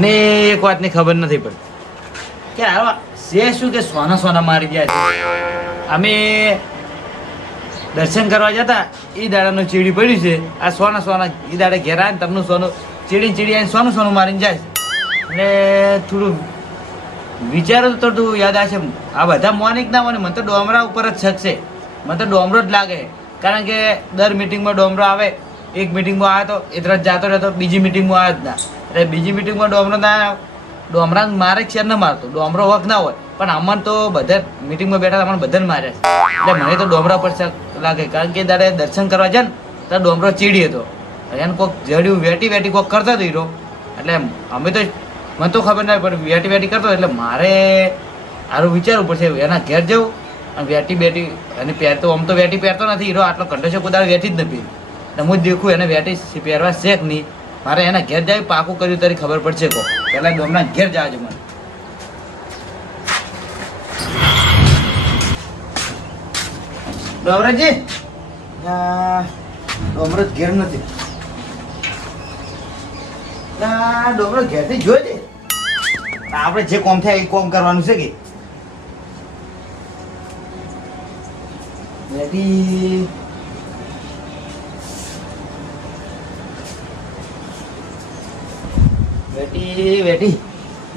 મને એક વાતની ખબર નથી પડી કે આવા છે શું કે સોના સોના મારી ગયા છે. અમે દર્શન કરવા જતા એ દાડાનું ચીડી પડ્યું છે. આ સોના સોના એ દાડે ઘેર આવે ને તમને સોનું ચીડી ચીડી આવીને સોનું સોનું મારીને જાય છે. એટલે થોડું વિચારો તો તું યાદ આવશે. આ બધા મોનિક ના મને મને તો ડોમરા ઉપર જ શક છે. મને તો ડોમરો જ લાગે. કારણ કે દર મિટિંગમાં ડોમરો આવે. એક મિટિંગમાં આવ્યો તો એ તરત જતો રહેતો, બીજી મિટિંગમાં આવ્યો જ ના. એટલે બીજી મિટિંગમાં ડોમરો ના આવ્યો. ડોમરા મારે શેર ન મારતો, ડોમરો વખ ના હોય. પણ અમને તો બધા મિટિંગમાં બેઠા અમને બધાને માર્યા છે. એટલે મને તો ડોમરા પર શક લાગે. કારણ કે તારે દર્શન કરવા જાય ને ત્યારે ડોમરો ચીડી હતો. એને કોઈક જડ્યું વેટી વેટી કોઈક કરતો હતો હીરો. એટલે અમે તો મને તો ખબર ના પણ વેટી વેટી કરતો. એટલે મારે સારું વિચારવું પડશે. એના ઘેર જવું અને વેટી બેટી અને પહેરતો આમ તો વેટી પહેરતો નથી હીરો. આટલો કંઠો કુદાર વેટી જ નથી. એટલે હું જ દેખું એને વેટી પહેરવા શેક નહીં. મારે એના ઘેર જાય પાકું કર્યું તારી ખબર પડશે. કહો પહેલાં ડોમના ઘેર જવા મને. ડોમરાજી ડોમરો ઘેર નથી. ડોમરો ઘેરથી જોઈ આપણે જે કોમ થાય એ કોમ કરવાનું છે કે વેટી વેટી વેટી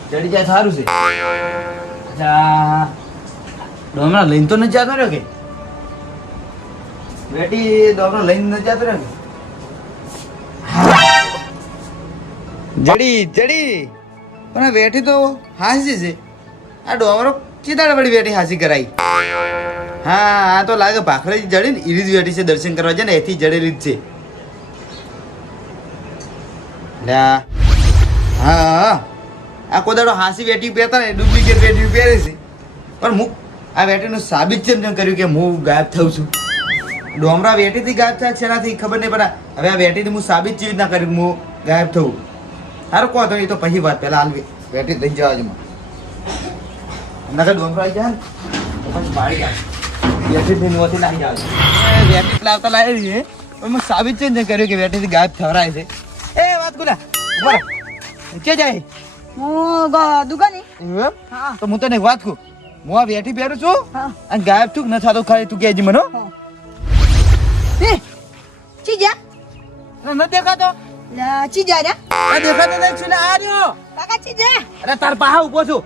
ચડી જાય સારું છે. અચ્છા ડોમરા લઈને તો નથી જતો રહ્યો કે વેટી ડોમરા લઈને નથી જતો રહ્યો કે જડી જડી પણ આ વેઠી તો હાસી છે. આ ડોમરો ચીતાડ વળી વેઠી હાસી કરાઈ. હા આ તો લાગે ભાખરી જડી ને એરી જ વેઠી છે. દર્શન કરવા જાય ને એથી જડેલી જ છે. હા આ કોદાડો હાસી વેટી પહેરતા ને ડુપ્લિકેટ વેટી પહેરે છે. પણ હું આ વેટીનું સાબિત છે એમ કર્યું કે હું ગાયબ થઉં છું. ડોમરા વેટીથી ગાયબ થાય છે એનાથી ખબર નહીં. પણ હવે આ વેટીથી હું સાબિત જેવી રીતના કર્યું હું ગાયબ થવું. સારું કહો તો એ તો પછી વાત. પહેલાં હાલ વેટી લઈ જવા જ નગર ડોમરા આવી જાય ને પછી બાળી જાય વેટી નોથી નાખી જાય. વેટી લાવતા લાવી છે પણ હું સાબિત છે ને કર્યું કે વેટીથી ગાયબ થવરાય છે. એ વાત ગુલા કે જાય દુકાને તો હું તને એક વાત કહું. હું આ વેઠી પહેરું છું અને ગાયબ છું ન થતો ખાલી તું કહેજે મને. ચીજા ન દેખાતો ચીજા રે દેખાતો નહીં છું ને આ રહ્યો. કાકા ચીજા અરે તાર પાહા ઉભો છું.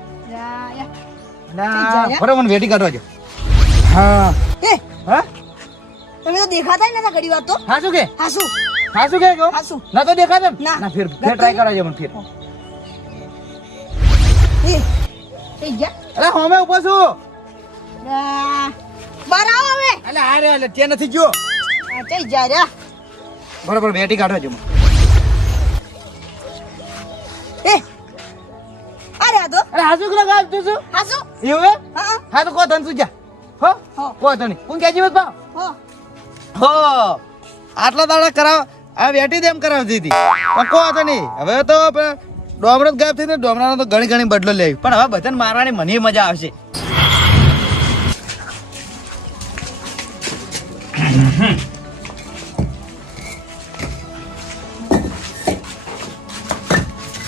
બરાબર મને વેટી કાઢવા જો. હા હા તમે તો દેખાતા નતા ઘડી વાર તો. હા શું કે હાસુ હા શું કે હાસુ ના તો દેખાતો ના ફેર ટ્રાય કરાવજો મને ફેર. ચીજા અરે હોમે ઉભો છું. બાર આવો હવે. અલે આ રે અલે તે નથી જો. ચીજા રે બરાબર વેટી કાઢવા જો. અરે આ તો અરે હાસુ કે ગાયબ તું છું હાસુ એવું હા હા તો કો તન તું જા હો કો તને કોણ કેજી મત પા હો હો આટલા દાડા કરાવ આ વેટી દેમ કરાવતી હતી પણ કો હતો નહીં. હવે તો ડોમરો જ ગાયબ થઈને ડોમરાનો તો ઘણી ઘણી બદલો લે. પણ હવે બધાને મારવાની મને મજા આવશે.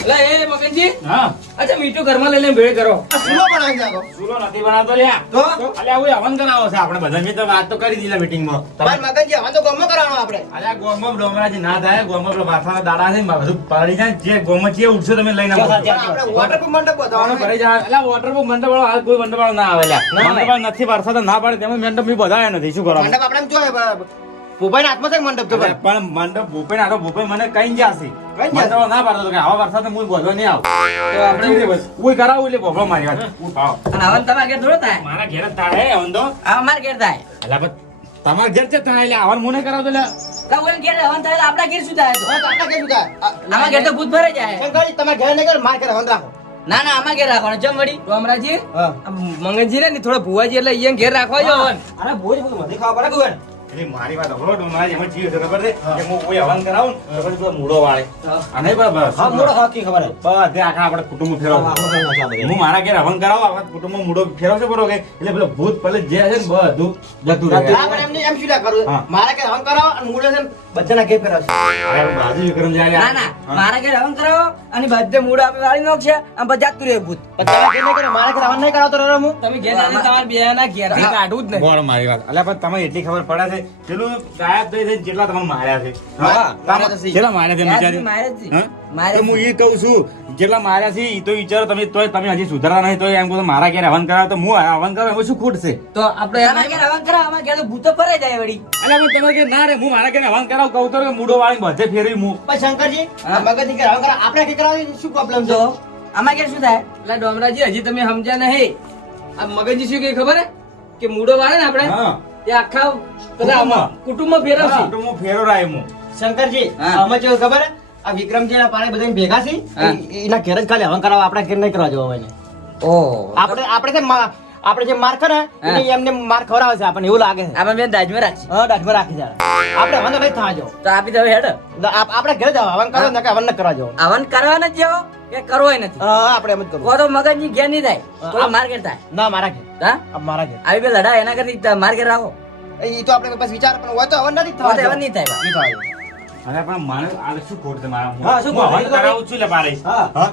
એ મગનજી હા અચ્છા મીઠું ઘરમાં લઈને ભેળ કરો. સુલો બનાવી જાગો. સુલો નથી બનાવતો લ્યા તો અલ્યા આવું હવન કરાવો છે આપણે બધા. મેં તો વાત તો કરી દીધા મીટિંગમાં. તમાર મગનજી હવે તો ગમો કરવાનો આપણે. અલ્યા ગોમમાં ડોમરાજી ના થાય. ગોમમાં પેલો બાથાના દાડા છે ને બધું પાડી જાય. જે ગોમમાં જે ઉઠશો તમે લઈને આવો. આપણે વોટરપ્રૂફ મંડપ બતાવવાનો ઘરે જા. અલ્યા વોટરપ્રૂફ મંડપ વાળો હાલ કોઈ મંડપ વાળો ના આવે લ્યા. મંડપ વાળો નથી વરસાદ ના પડે તેમાં મંડપ બી બધાય નથી. શું કરો મંડપ આપણે જો પોપાઈના હાથમાં છે મંડપ તો પણ મંડપ ભૂપેન આટો ભૂપેન મને કઈ જશે. મંડપ ના પાડતો તો કે આવા વરસાદ હું બધો નહીં આવું. તો આપણે બસ કોઈ કરાવું એટલે ભોપળો મારી વાત. હું ભાવ અને હવન તમારા ઘેર થોડો થાય. મારા ઘેર જ થાય હે હવન તો. આ અમારા ઘેર થાય. અલ્યા પણ તમારા ઘેર છે થાય એટલે આવવાનું મને કરાવતો લે. તમારા ઘેર હવન થાય તો આપણા ઘેર શું થાય તો? આપણા કે શું થાય અમારા ઘેર તો ભૂત ભરાઈ જાય. શંકરજી તમારા ઘરે નહીં કર માર ઘરે હંદ રાખો. ના ના અમારા ઘેર રાખવાનું. જમ વળી ડોમરાજી હા મંગનજી ને થોડા ભુવાજી એટલે અહીંયા ઘેર રાખવા જો હવન. અરે બોજ બોજ મને ખાવા પડે કુવન. એટલે મારી વાત હો ડોમરાજી એમાં જીવ છે ખબર છે કે હું કોઈ હવન કરાવું ને તો પછી પેલો મૂડો વાળે. અને બસ હા મોડો ખાકી ખબર હે. બધે આખા આપણે કુટુંબ ફેરવો. હું મારા ઘેર હવન કરાવું આખા કુટુંબમાં મૂડો ફેરવશે બરોબર એટલે પેલો ભૂત પેલે જે છે ને બધું જતું રહે. હા પણ એમને એમ શું કરું હા. મારા કે હંગ કરાવો અને મૂળે છે ને બધાના ઘેર ફેરવશે. અરે બાજુ વિક્રમ જાય ના ના મારા ઘેર હવન કરાવો અને બધે મૂળ આપણે વાળી નાખશે અને પછી જાતું રહે ભૂત. પણ તમે કેમ નહીં કરો? મારે કે આવવાનું નહીં કરાવતો રહ્યો હું. તમે ઘેર જઈને તમારા બેના ઘેરથી કાઢવું જ નહીં. બોલો મારી વાત અલ્યા પણ તમને એટલી ખબર પડે છે પેલું ગાયબ થઈ જાય જેટલા તમે માર્યા છે હા, માર્યા તો છે. જેટલા માર્યા છે ગાયબ વિચાર્યું? માર્યા જ છે. હા? માર્યા તો હું એ કહું છું જેટલા માર્યા છે એ તો વિચારો તમે તોય તમે હજી સુધારા નહીં તોય એમ કહો છો મારા ઘેર હવન કરાવો તો હું હવન કરાવ એમાં શું ખોટ છે તો આપણે અમારા ઘેર હવન કરાવો, અમારા ઘેર તો ભૂતો ફરાઈ જાય વળી. અલ્યા પણ તમે કે ના રે હું મારા ઘેર હવન કરાવ કહું તો મૂડો વાળી બધે ફેરવી હું પણ શંકરજી, હા. આ મગજની કે હવે આપણે કે કરાવી શું પ્રોબ્લેમ છે? તો અમારા ઘેર શું થાય? એટલે ડોમરાજી હજી તમે સમજ્યા નહીં. આ મગજજી શું કહે ખબર હે? કે મૂડો વાળે ને આપણે હા એ આખા બધા આમાં કુટુંબમાં ફેરવશે. તો હું ફેરો રાય હું શંકરજી, હા. આમાં કેવું ખબર હે? આ વિક્રમજી ના પાડે બધા ભેગા છે હા. એના ઘેર જ ખાલી હવન કરાવવા, આપણા ઘેર નહીં કરવા જવા હોય ને. ઓહ આપણે જે માર કરે હા. એને એમને માર ખવડાવે છે આપણને એવું લાગે છે. આપણે બેન દાજમાં રાખીએ. હા, દાઢમાં રાખી જાય. આપણે હવન તો નહીં થવા જો. તો આપી દો હેડ. આપણે ઘરે જાવ હવન કરો ને કે હવન ન કરવા જાવ. હવન કરવાના જ જેવો કે કરવો નથી. હા, આપણે એમ જ કરવું. કો તો મગજની ઘેર નહીં થાય, હા. તો માર ઘેર થાય. ના, મારા ઘેર. હા? આ મારા ઘેર. આવી બે લડા એના કરતી માર ઘેર રાખો. એ તો આપણે બસ વિચાર પણ હોય તો હવન નથી તો થવા તો દેવા. હવન નહીં થાય. નહીં થવા દેવા. અરે પણ મારે આ શું ખોટ છે મારા હા, શું ખોટ? હું હવન કરાવું છું લે મારે હા. હા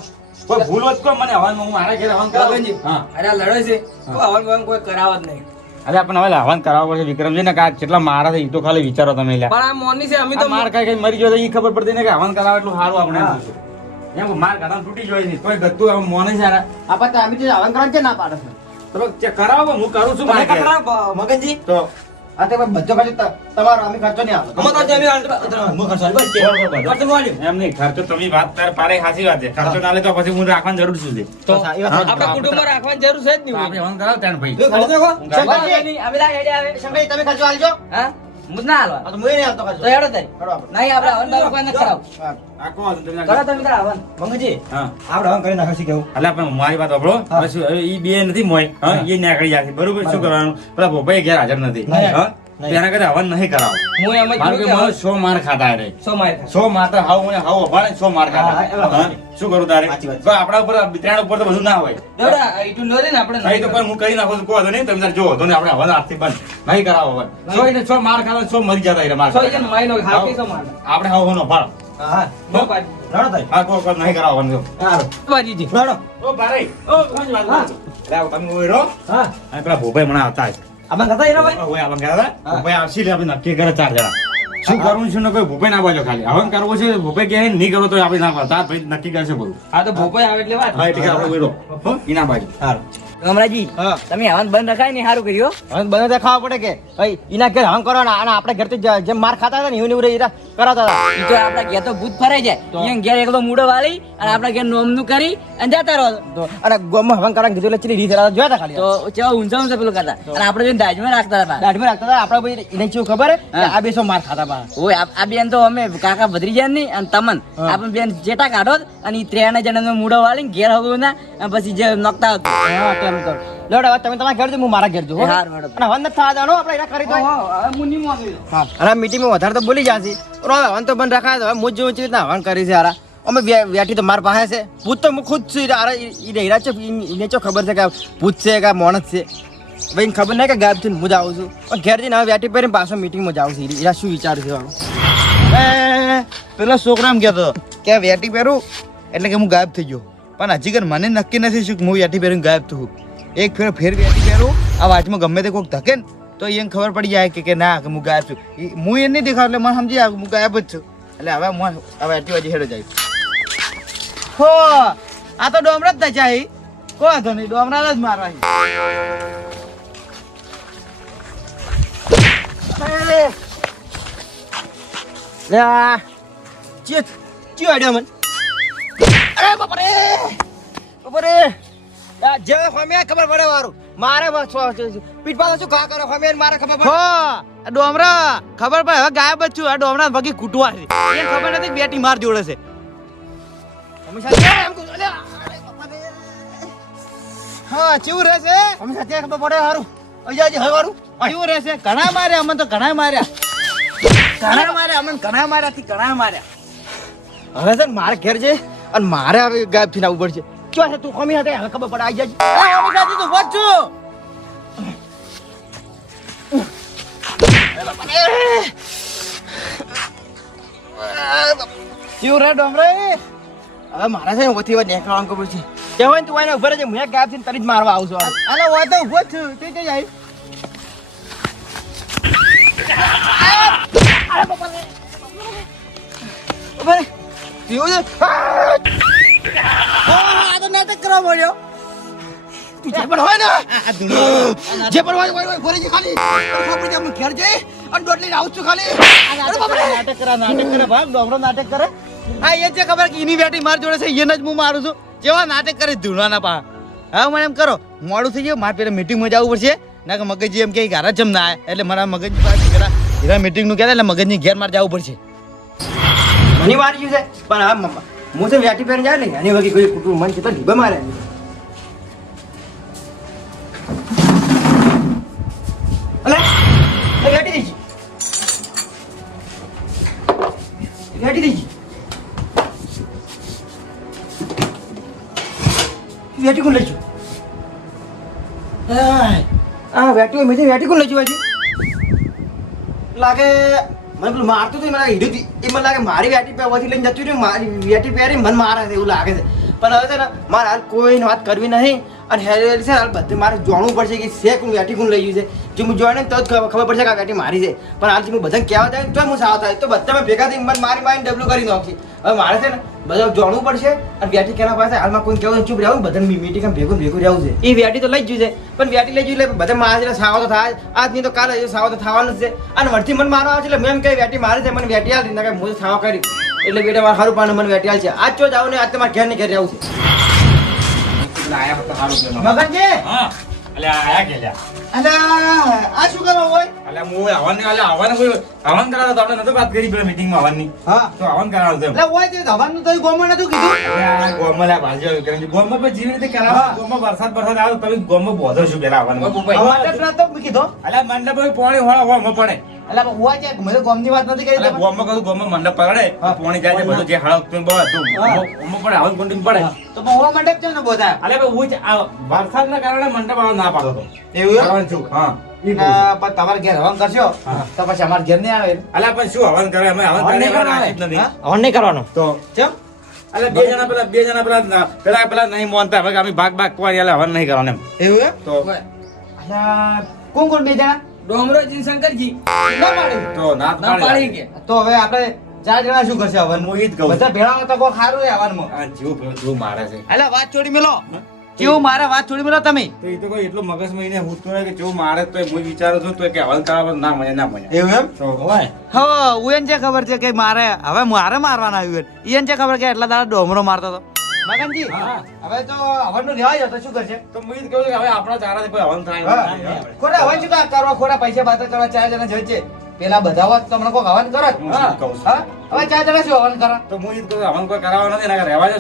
કોઈ ભૂલ હોત કો મને હવન હું મારા ઘેર હવન કરાવું મગનજી, હા અરે આ લડો છે તો હવન બવન કોઈ કરાવ જ નહીં. અરે પણ હવે હવન કરાવવું પડશે વિક્રમજી ને કે કેટલા મારા છે એ તો ખાલી વિચારો તમે લ્યા પણ આ મોની છે અમે તો આ માર ખાઈ ખાઈ મરી ગયો તો એ ખબર પડતી ને કે હવન કરાવે એટલું સારું આપણે એમ કે માર ગાડા તૂટી જાય છે કોઈ ગતું હવે મોને સારા આપણે તો અમે તો હવન કરવાનું છે ના પાડે છે. તો ચેક કરાવો હું કરું છું તમે મારા ઘેર. કરાવો, મગનજી. તો આ તો બધો ખર્ચો તમારો, અમે ખર્ચો નહીં આવે. અમે ખર્ચો અમે ખર્ચો બસ ખર્ચો બોલ્યો. એમ નહીં ખર્ચો તમે વાત તાર પારે સાચી વાત છે ખર્ચો ના લે તો પછી હું રાખવાની જરૂર શું છે તો એ વાત સાચી. આપણા કુટુંબમાં રાખવાની જરૂર છે જ નહીં. આપણે હવન કરાવ ત્યાં ભાઈ તમે ખર્ચો નાખો. હું કરાવું. શંકરજી, અમે લાગે હેડે આવે. શંકરજી, તમે ખર્ચો આલજો. હા? મુજ ના હાલવા. આ તો મુએ નહીં આલતો ખર્ચો. તો હેડો તારી. કરો આપણે. નહીં આપણે હવન બવન કોઈ ન કરાવ. હા. આ કોણ તમે કરો તમે તારા હવન. મંગજી, હા આપણે હવન કરી નાખો છે કેવું? અલ્યા પણ મારી વાત સાંભળો હા. હવે શું, હવે ઈ બે નથી મોય હા ઈ નીકળી જાય છે બરોબર શું કરવાનું પેલા ભોપાઈ ઘેર હાજર નથી નહીં. હા નહીં. તેના કરતા હવન નહીં કરાવો હું એમ જ મારું કે કહું કે મને 100 માર ખાતા રે સો માર થાય. 100 માર તો હાવ મને હાવ અભાડે 100 માર હા, હા, ખાતા હા. હા? શું કરું તારે સાચી વાત છે. તો આપણા ઉપર ત્રણ ઉપર તો બધું ના હોય દેવડા, આ ઈટું લો દે ને આપણે નહીં તો પણ હું કરી નાખું છું કોઈ વાંધો નહીં તમે તાર જો તો ને આપણે હવન હાથથી બંધ નહીં કરાવો હવન 100 ને 100 માર ખાતા 100 મરી જતા રે માર સો ઈજન મારી નો હાકી સો માર. આપણે હાવ હોનો ભાડો હા, હા. નો પાડી. લડો તારી. હા કોઈ નહીં કરાવો હવન હારું. બાજીજી. લડો. ઓ ભારે ઓ કોણ વાત લે તમે ઓયરો હા. અને પેલા ભોપાઈ મને આવતા જ આમાં થતા એનો ભાઈ? ઓય આવા ગયા હતા ભોપાઈ આવશે એટલે આપણે નક્કી કરે 4 જણા શું કરવું શું ને કોઈ ભોપાઈ ના બાજો ખાલી હવન કરવું છે ભોપાઈ કહે નહીં કરો તો આપણે ના કરતા ભાઈ નક્કી કરશે બધું આ તો ભોપાઈ આવે એટલે વાત. હા એટલે આપણે ઓયરો હો ઈના બાજુ હારું. ગમરાજી, હા. તમે હવન બંધ રખાય ને સારું કર્યું. હવે બને તો ખાવા પડે કે ભાઈ એના ઘેર હવન કરવાના અને આપણે ઘરથી જેમ માર ખાતા હતા ને એવું ને એવું ઈરા કરાવતા હતા. ઈ તો આપણા ઘેર તો ભૂત ફરાઈ જાય. અહીંયા ઘેર એકલો મૂડો વાળી અને આપણા ઘેર નોમનું કરી અને જતા રહો. તો અને ગોમાં હવન કરવાનું કીધું એટલે ચીલી રીત જોયા હતા ખાલી. તો કેવા ઊંચા ઊંચા પેલું કરતા અને આપણે બેન દાજમાં રાખતા હતા. દાઢમાં રાખતા હતા આપણે ભાઈ એને શું ખબર હે કે હા. આ બે સો માર ખાતા પા. ઓય આ બેન તો અમે કાકા ભદ્રીજાન ની અને તમન હા. આપણે બેન જેટા કાઢો અને ઈ 3 જણા મૂડો વાળી ઘેર હગું ના અને પછી જે નોકતા હતું. હા તેમ કરો. લેવડો હવે તમે તમારા ઘર જો હું મારા ઘર જો હો. એ હારું, હેડો. અને હવન નથી થવા દેવાનો આપણે એના કરી દો. હવે હું નહીં માનું. હા. અને મીટિંગમાં વધારે તો બોલી જશે પણ હવે હવન તો બંધ રખાય તો હવે મુજ જેવું રીતના હવન કરી છે હારા અમે વ્યાઠી તો માર પાસે છે ભૂત તો હું ખુદ છું હારા ઈ હીરા છે એને ચો ખબર છે કે ભૂત છે કે માણસ છે ભાઈ ખબર નહીં કે ગાયબ થઈને હું જ આવું છું પણ ઘેર જઈને હવે વ્યાઠી પહેરીને પાછો મીટિંગમાં જાઉં છું હીરા શું વિચાર છે વાળું પેલા છોકરા એમ કહેતો કે આ વેટી પહેરું એટલે કે હું ગાયબ થઈ ગયો પણ હજી કર મને નક્કી નથી શું કે હું વેટી પહેરીને ગાયબ થયું એક ફેર વેટી પહેરું આ વાતમાં ગમે તે કોઈક ધકે ને તો એને ખબર પડી જાય કે ના કે હું ગાયબ છું હું એને નહીં દેખાવ એટલે મને સમજી આવે હું ગાયબ જ છું એટલે હવે હું હવે આટલી વાજી હેડો જાય હો આ તો ડોમરા જ થાય કો વાંધો નહીં ડોમરા જ મારવા ચિયો આડ્યો મન અરે બાપરે બાપરે જે હમે ખબર પડે વારું મારે પીઠ પાસે શું ઘા કરે હમે મારે ખબર પડે હો આ ડોમરા ખબર પડે હવે ગાયબ જ છું આ ડોમરા ભગી કૂટવા છે એને ખબર નથી કે બેટી માર જોડે છે હંમેશા એમ કહું અલ્યા અરે બાપરે હા ચેવું રહેશે હંમેશા ત્યાં ખબર પડે હારું અજાજી હવે વારું કેવું રહેશે ઘણા માર્યા અમને તો ઘણા માર્યા અમને ઘણા માર્યા હવે છે ને મારે ઘેર છે અને મારે હવે ગાયબ થઈને આવવું પડશે ક્યાં છે તું ખમી hatte હવે ખબર પડે આવી જાય અમિતાજી તું વચ છું ચેવું રે ડોમરે હવે મારા છે ને ઓથી વાત નેકળવાનું ખબર છે કહેવાય ને તું એને ઉભો રહેજે હું એક ગાયબ થઈને તરી જ મારવા આવું છું અલે હોય તો ઉભો જ છું તે કઈ જાય ઉભો રે પીવું છે આ તો નાટક કરવા મળ્યો તું જે પણ હોય ને જે પણ હોય ઉભો રહેજે ખાલી ખબર છે હું ઘેર જઈ અને દોડ લઈને આવું છું ખાલી નાટક કરે ભાગ ડોમરો નાટક કરે હા એ છે ખબર કે એની બેટી માર જોડે છે એને જ હું મારું છું જેવા નાટક કરે ધૂળવાના પા હા મને એમ કરો મોડું થઈ ગયું મારે પેલા મીટિંગમાં જવું પડશે ના કે મગજજી એમ કે ઘરે જમ ના આવે એટલે મારા મગજની પાસે ઘરા મીટિંગનું કહેતા એટલે મગજની ઘેર મારે જવું પડશે મને મારી ગયું છે પણ હા હું તો વ્યાટી પહેરીને જાય ને એની વગી કોઈ કુટુંબ મન છે તો ઢીબા મારે અલે વ્યાટી દઈ વ્યાટી દઈ વેટી કોણ લઈ છું હા વેટી મેં વેટી કોણ લઈ છું હજી લાગે મને પેલું મારતું હતું મને હીડું એ મને લાગે મારી વેટી પહેરવાથી લઈને જતું રહ્યું મારી વેટી પહેરી મને મારે છે એવું લાગે છે પણ હવે છે ને મારે હાલ કોઈને વાત કરવી નહીં અને હેરી છે હાલ બધે મારે જાણવું પડશે કે છે કોણ વેટી કોણ લઈ ગયું છે જો હું જોઈને તો જ ખબર પડશે કે આ વેટી મારી છે પણ હાલ હું બધાને કહેવા જાય તો હું સાવ થાય તો બધા મેં ભેગા થઈને મને મારી મારીને ડબલું કરી નાખી હવે મારે છે ને બધા જાણવું પડશે અને વેટી કેના પાસે હાલમાં કોઈ કહેવું ચૂપ રહેવું બધાને મીટિંગ ભેગું રહેવું છે એ વેટી તો લઈ જ છે પણ વેટી લઈ જઈ એટલે બધા મારા સાવા તો થાય આજ નહીં તો કાલે સાવા તો થવાનું જ છે અને વળથી મને મારવા આવે છે એટલે મેં એમ કહી વેટી મારે છે મને વેટી હાલ ના કે હું સાવા કરી એટલે બેટા મારે સારું પાનું મને વેટી હાલ છે આજ જો જાવ ને આજ તમારે ઘેર ને ઘેર રહેવું છે મગનજી હા અલે આયા કે લ્યા અને આ શું કરવા હોય અલે હું આવવાને કોઈ આવવાન કરાવતો તો આપણે નતો વાત કરી પેલા મીટિંગમાં આવવાની હા તો આવવાન કરાવતો એમ એટલે હોય તે ધવાનું તો ગોમાં નતું કીધું ગોમમાં લા ભાલજો કરે ગોમમાં પણ જેવી રીતે કરાવો ગોમમાં વરસાદ આવે તો તમે ગોમમાં બોધો શું પેલા આવવાનું હવે તો કીધો અલે મંડપ પાણી હોળમાં પડે એટલે હોય છે મને ગોમની વાત નથી કરી અલે ગોમમાં કહું ગોમમાં મંડપ પડે પાણી જાય છે બધું જે હળક તું બહુ હતું ગોમમાં પડે આવન કોન્ટિંગ પડે તો બહુ મંડપ છે ને બોધા અલે હું વરસાદના કારણે મંડપ આવવા ના પાડતો હતો એવું કરવાનું છું હા પણ તમારે ઘેર હવન કરશો તો પછી અમારે ઘેર નહીં આવે અલે પણ શું હવન કરે અમે હવન કરે એવા રાશિ જ નથી હવન નહીં કરવાનો તો કેમ અલે બે જણા પેલા નહીં માનતા હવે કે અમે ભાગ કોઈ અલે હવન નહીં કરવાનું એમ એવું એમ તો અલ્યા કોણ કોણ બે જણા ડોમરોજી શંકરજી ના પાડે તો નાથ ના પાડી કે તો હવે આપણે 4 જણા શું કરશે હવન હું ઈ જ કહું બધા ભેળા હોય તો કોઈ ખારું રે હવનમાં આ જીવ મારે છે અલ્યા વાત છોડી મેલો કેવું મારે વાત છોડી મેલો તમે તો એ તો કોઈ એટલું મગજમાં એને હું તો કે જેવું મારે તો હું વિચારું છું તો કે હવન કરાવવા ના મને એવું એમ તો હોય હવે ઉયન જે ખબર છે કે મારે હવે મારે મારવાના આવ્યું ઈયન જે ખબર કે એટલા દાડા ડોમરો મારતો હતો મગનજી હવે તો હવનનું રહેવાય તો શું કરશે તો હું ઈ જ કહું છું કે હવે આપણા ચારાથી કોઈ હવન થાય નહીં. ખોટા હવન શું કરવા ખોટા પૈસા બાતર કરવા 4 જણા જોઈએ છે પેલા બધા હોત તો મને કોઈ હવન કરો જ. હું ઈ જ કહું છું. હા હવે 4 જણા શું હવન કરો તો હું ઈ જ કહું છું, હવન કોઈ કરાવવા નથી ને રહેવા દે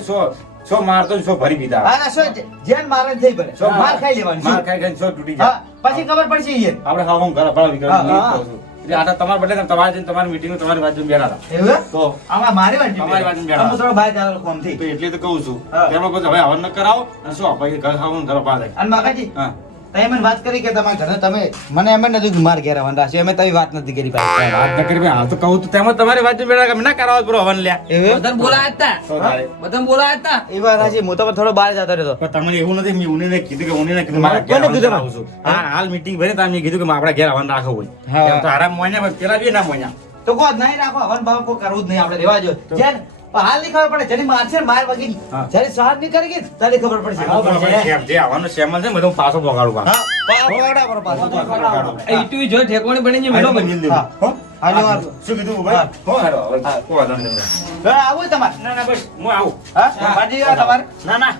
સો મારતો ને સો ભરી દીધા હા ના શું જેન મારે થઈ પડે સો માર ખાઈ લેવાનું માર શું? ખાઈ ખાઈને સો તૂટી હા જાય પછી ખબર પડશે ઈયન આપણે હવન કરે ભરાવી કરે હા, હું ઈ જ હા. કહું છું. એટલે આ તો તમારા બદલે તમારે જઈને તમારી મીટિંગ તમારી બાજુ બેઠા હતા એવું એમ? તો આમાં મારી વાત તમારી વાત બેઠા. થોડો બહાર ચાલો કોમ થી તો એટલે તો કહું છું હા. તેમાં પછી હવે હવન ન કરાવો અને શું પછી ઘર ખાવાનું ઘર પાછા અને માકાજી હા તમે મને વાત કરી કે તમારા ઘરે તમે મને એમ જ નથી કે માર ઘેર હવન રાખ્યું એમ તમે વાત નથી કરી પાછી. વાત ન કરી ભાઈ, હાલ તો કહું તો તેમાં તમારી બાજુ બેઠા કે ના કરાવો બરો હવન લ્યા એવું એમ? બધાને બોલાયા હતા તો તારે. બધાને બોલાયા હતા એ વાત સાચી હું તો થોડો બહાર જતો રહેતો પણ તમને એવું નથી મેં ઉનીને કીધું કે ઉનીને કીધું મારા ઘેર કોને હવન કીધું? કરાવું છું. હા હાલ મીટિંગ ભરી તમે કીધું કે આપણા ઘેર હવન રાખવું હોય હા. એમ તો આરામ મોન્યા પણ પેલા બી ના મોન્યા તો કોઈ નહીં રાખો હવન ભાવ કોઈ કરવું જ નહીં આપણે રેવા જો જેન હાલ ની ખબર પડે જેની મારશે ને માર વગી હા. જ્યારે સહાર ની કરી ગઈ ત્યારે ખબર પડશે જે આવવાનું સેમલ છે બધું પાછો પગાડું પાછો. હા પાવડા પર પાછો એ ઈટુ જો ઠેકવાણી બની છે મેલો બની. હા. હો? હાલો, હાલો. શું કીધું ભાઈ? હો, હાલો, હવે કોઈ વાંધો નહીં. આવું તમારે ના ના બસ હું આવું હા બાજી તમારે ના ના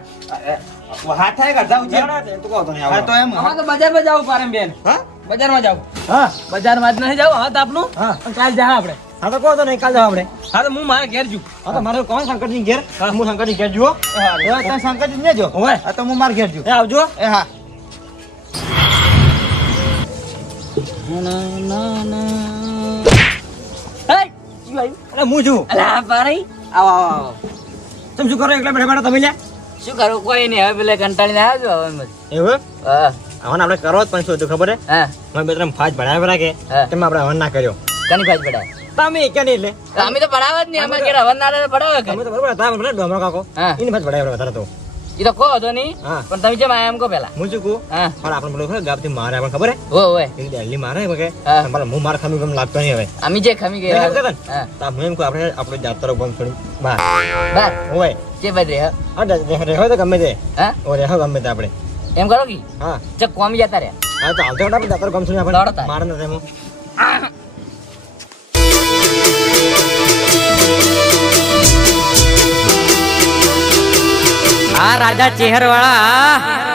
હાથ થાય કરતા ઉચે હા તો એમ અમારે તો બજારમાં જાવું પારે બેન હા બજારમાં જાવું હા બજારમાં જ નહીં જાવું હા આપનું હા. પણ કાલ જા આપણે હા તો કહો તો નહીં કાલ જાવ આપણે હા તો હું મારા ઘેર જુ હા તો મારે કોણ શંકરજી ઘેર હું શંકરજી ઘેર જુઓ તમે શંકરજી ને જો હોય હા તો હું માર ઘેર જુ એ આવજો એ હા હે ઈ આવ્યું અરે હું છું અલા આ પારે આવો આવો આવો તમે શું કરો એકલા બેઠા બેઠા તમે લ્યા શું કરું કોઈ નહીં હવે પેલા કંટાળીને આવ્યો હવે મત એવું હા હવન આપણે કરો જ પણ શું હતું ખબર હે હા મેં બે ત્રણ ફાજ ભણાવ્યા કે હા. તેમાં આપણે હવન ના કર્યો કની ભાઈ પડાય તમે કે નહીં એટલે અમે તો પડાવે જ નહીં અમે કે રવનારા પડાવે કે તમે તો બરોબર હતા મને ડોમરો કાકો હા. એને ભાઈ પડાય વધારે તો ઈ તો કહો હતો નહીં હા. પણ તમે જેમ આયા એમ કહો પેલા હું શું કહું હા પણ આપણે બોલો ખબર ગાબથી મારે આપણને ખબર હે હો હોય એક દિલ્હી મારે કે હા. તમારે હું માર ખામી ગમ લાગતો નહીં હવે અમે જે ખમી નહીં ગયા ખબર હા તો હું એમ કહું આપણે આપણે જાતરો ગમ છોડી બહાર બાર હોય જે બાદ રે હા રહેવો તો ગમે તે હા ઓ રહેવો ગમે તે આપણે એમ કરો કે હા જે કોમી જતા રે હા તો હાલતો આપણે જાતરો ગમ છોડી દોડતા. આપણે મારે નથી એમ આ રાજા ચેહર વાળા